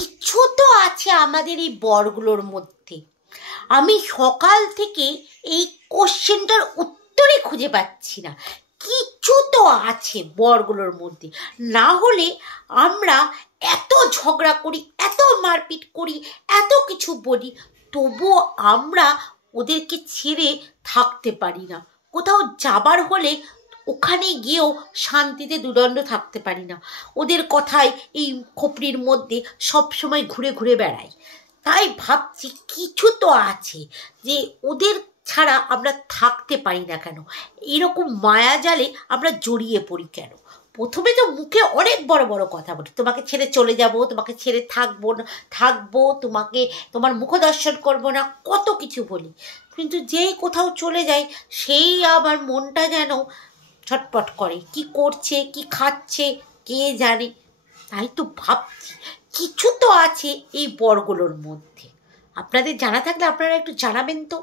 কিছু তো আছে আমাদের এই বরগুলোর মধ্যে। আমি সকাল থেকে এই কোশ্চেনটার উত্তরই খুঁজে পাচ্ছি না। কিছু তো আছে বরগুলোর মধ্যে, না হলে আমরা এত ঝগড়া করি, এত মারপিট করি, এত কিছু বলি, তবুও আমরা ওদেরকে ছেড়ে থাকতে পারি না। কোথাও যাবার হলে ওখানে গিয়েও শান্তিতে দুদণ্ড থাকতে পারি না। ওদের কথায় এই খোপড়ির মধ্যে সবসময় ঘুরে ঘুরে বেড়াই। তাই ভাবছি কিছু তো আছে যে ওদের ছাড়া আমরা থাকতে পারি না কেন, এরকম মায়াজালে আমরা জড়িয়ে পড়ি কেন। প্রথমে তো মুখে অনেক বড় বড় কথা বলি, তোমাকে ছেড়ে চলে যাব, তোমাকে ছেড়ে থাকবো না, থাকবো, তোমাকে, তোমার মুখ দর্শন করবো না, কত কিছু বলি। কিন্তু যেই কোথাও চলে যাই সেই আবার মনটা যেন ছটপট করে, কি করছে কি খাচ্ছে কে জানে। তাই তো ভাবছি কিছু তো আছে এই বরগুলোর মধ্যে। আপনাদের জানা থাকলে আপনারা একটু জানাবেন তো।